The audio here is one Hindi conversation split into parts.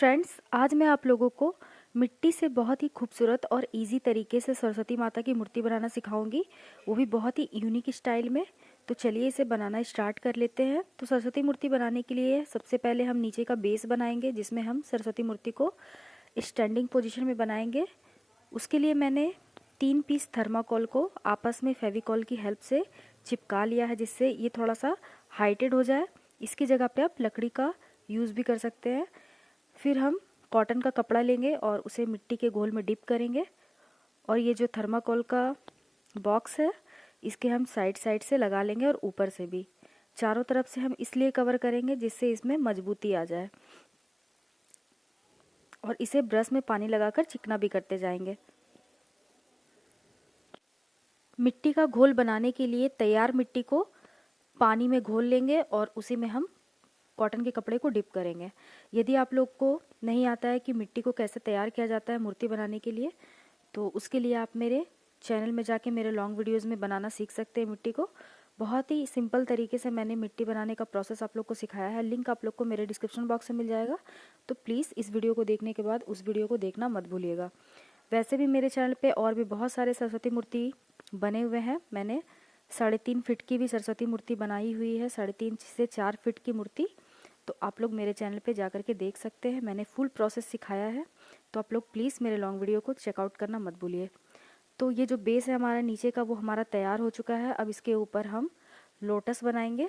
फ्रेंड्स, आज मैं आप लोगों को मिट्टी से बहुत ही खूबसूरत और इजी तरीके से सरस्वती माता की मूर्ति बनाना सिखाऊंगी, वो भी बहुत ही यूनिक स्टाइल में। तो चलिए इसे बनाना स्टार्ट कर लेते हैं। तो सरस्वती मूर्ति बनाने के लिए सबसे पहले हम नीचे का बेस बनाएंगे, जिसमें हम सरस्वती मूर्ति को स्टैंडिंग पोजीशन में बनाएंगे। उसके लिए मैंने 3 पीस थर्माकोल को आपस में फेविकॉल की हेल्प से चिपका लिया है, जिससे ये थोड़ा सा हाइटेड हो जाए। इसकी जगह पे आप लकड़ी का यूज़ भी कर सकते हैं। फिर हम कॉटन का कपड़ा लेंगे और उसे मिट्टी के घोल में डिप करेंगे। और ये जो थर्माकोल का बॉक्स है, इसके हम साइड साइड से लगा लेंगे और ऊपर से भी। चारों तरफ से हम इसलिए कवर करेंगे जिससे इसमें मजबूती आ जाए। और इसे ब्रश में पानी लगाकर चिकना भी करते जाएंगे। मिट्टी का घोल बनाने के लिए तैयार मिट्टी को पानी में घोल लेंगे और उसी में हम कॉटन के कपड़े को डिप करेंगे। यदि आप लोग को नहीं आता है कि मिट्टी को कैसे तैयार किया जाता है मूर्ति बनाने के लिए, तो उसके लिए आप मेरे चैनल में जाके मेरे लॉन्ग वीडियोस में बनाना सीख सकते हैं मिट्टी को। बहुत ही सिंपल तरीके से मैंने मिट्टी बनाने का प्रोसेस आप लोग को सिखाया है। लिंक आप लोग को मेरे डिस्क्रिप्शन बॉक्स में मिल जाएगा। तो प्लीज़ इस वीडियो को देखने के बाद उस वीडियो को देखना मत भूलिएगा। वैसे भी मेरे चैनल पे और भी बहुत सारे सरस्वती मूर्ति बने हुए हैं। मैंने 3.5 फीट की भी सरस्वती मूर्ति बनाई हुई है, 3.5 से 4 फीट की मूर्ति। तो आप लोग मेरे चैनल पे जाकर के देख सकते हैं, मैंने फुल प्रोसेस सिखाया है। तो आप लोग प्लीज़ मेरे लॉन्ग वीडियो को चेकआउट करना मत भूलिए। तो ये जो बेस है हमारा नीचे का, वो हमारा तैयार हो चुका है। अब इसके ऊपर हम लोटस बनाएंगे।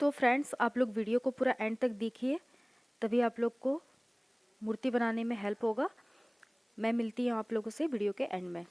तो फ्रेंड्स, आप लोग वीडियो को पूरा एंड तक देखिए, तभी आप लोग को मूर्ति बनाने में हेल्प होगा। मैं मिलती हूँ आप लोगों से वीडियो के एंड में।